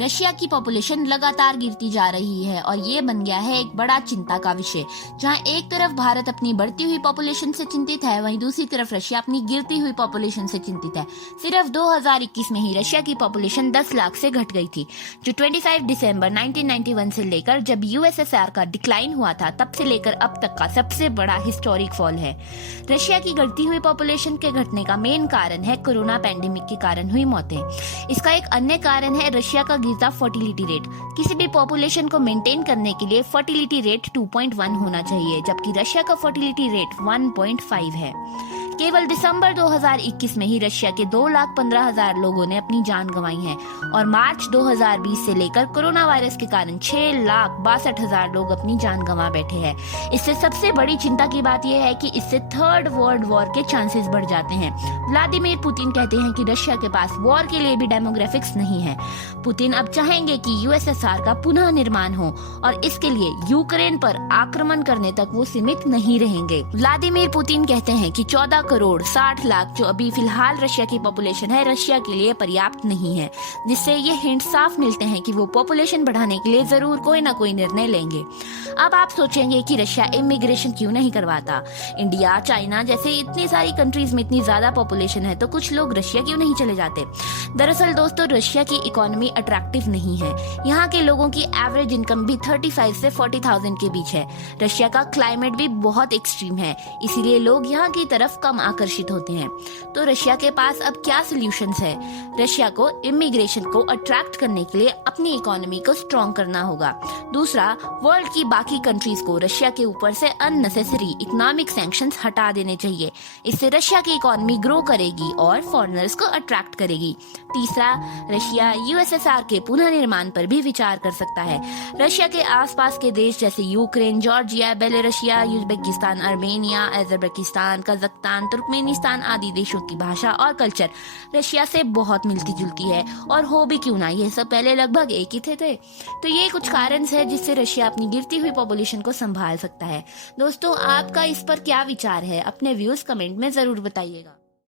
Russia की population लगातार गिरती जा रही है और ये बन गया है एक बड़ा चिंता का विषय। जहां एक तरफ भारत अपनी बढ़ती हुई पॉपुलेशन से चिंतित है, वहीं दूसरी तरफ रशिया अपनी गिरती हुई पॉपुलेशन से चिंतित है। सिर्फ 2021 में ही रशिया की पॉपुलेशन 10 लाख से घट गई थी, जो 25 दिसंबर 1991 से लेकर जब यूएसएसआर का डिक्लाइन हुआ था तब से लेकर अब तक का सबसे बड़ा हिस्टोरिक फॉल है। रशिया की घटती हुई पॉपुलेशन के घटने का मेन कारण है कोरोना पैंडेमिक के कारण हुई मौतें। इसका एक अन्य कारण है रशिया का गिरता फर्टिलिटी रेट। किसी भी पॉपुलेशन को मेंटेन करने के लिए फर्टिलिटी रेट 2.1 होना चाहिए, जबकि रशिया का फर्टिलिटी रेट 1.5 है। केवल दिसंबर 2021 में ही रशिया के 2,15,000 लोगों ने अपनी जान गंवाई है और मार्च 2020 से लेकर कोरोना वायरस के कारण 6,62,000 लोग अपनी जान गंवा बैठे हैं। इससे सबसे बड़ी चिंता की बात यह है कि इससे थर्ड वर्ल्ड वॉर के चांसेस बढ़ जाते हैं। व्लादिमीर पुतिन कहते हैं कि रशिया के पास वॉर के लिए भी डेमोग्राफिक्स नहीं है। पुतिन अब चाहेंगे कि यूएसएसआर का पुनः निर्माण हो और इसके लिए यूक्रेन पर आक्रमण करने तक वो सीमित नहीं रहेंगे। व्लादिमीर पुतिन कहते हैं कि 14 करोड़ 60 लाख जो अभी फिलहाल रशिया की पॉपुलेशन है, रशिया के लिए पर्याप्त नहीं है, जिससे ये हिंट साफ मिलते हैं कि वो पॉपुलेशन बढ़ाने के लिए जरूर कोई ना कोई निर्णय लेंगे। अब आप सोचेंगे कि रशिया इमिग्रेशन क्यों नहीं करवाता? इंडिया, चाइना जैसे इतनी सारी कंट्रीज में इतनी ज्यादा पॉपुलेशन है तो कुछ लोग रशिया क्यों नहीं चले जाते? दरअसल दोस्तों, रशिया की इकोनॉमी अट्रैक्टिव नहीं है। यहाँ के लोगों की एवरेज इनकम भी 35 से 40,000 के बीच है। रशिया का क्लाइमेट भी बहुत एक्सट्रीम है, इसीलिए लोग यहाँ की तरफ कम आकर्षित होते हैं। तो रशिया के पास अब क्या सॉल्यूशंस है? रशिया को इमिग्रेशन को अट्रैक्ट करने के लिए अपनी इकोनॉमी को स्ट्रॉन्ग करना होगा। दूसरा, वर्ल्ड की बाकी कंट्रीज को रशिया के ऊपर से अननेसेसरी इकोनॉमिक सैंक्शंस हटा देने चाहिए। इससे रशिया की इकोनॉमी ग्रो करेगी और फॉरेनर्स को अट्रैक्ट करेगी। तीसरा, रशिया यूएसएसआर के पुनः निर्माण पर भी विचार कर सकता है। रशिया के आसपास के देश जैसे Ukraine, Georgia, Belarusia, Uzbekistan, Armenia, अजरबैकिस्तान, कजाकिस्तान, तुर्कमेनिस्तान आदि देशों की भाषा और कल्चर रशिया से बहुत मिलती जुलती है, और हो भी क्यों ना, ये सब पहले लगभग एक ही थे। तो ये कुछ कारण है जिससे रशिया अपनी गिरती हुई पॉपुलेशन को संभाल सकता है। दोस्तों, आपका इस पर क्या विचार है? अपने व्यूज कमेंट में जरूर बताइएगा।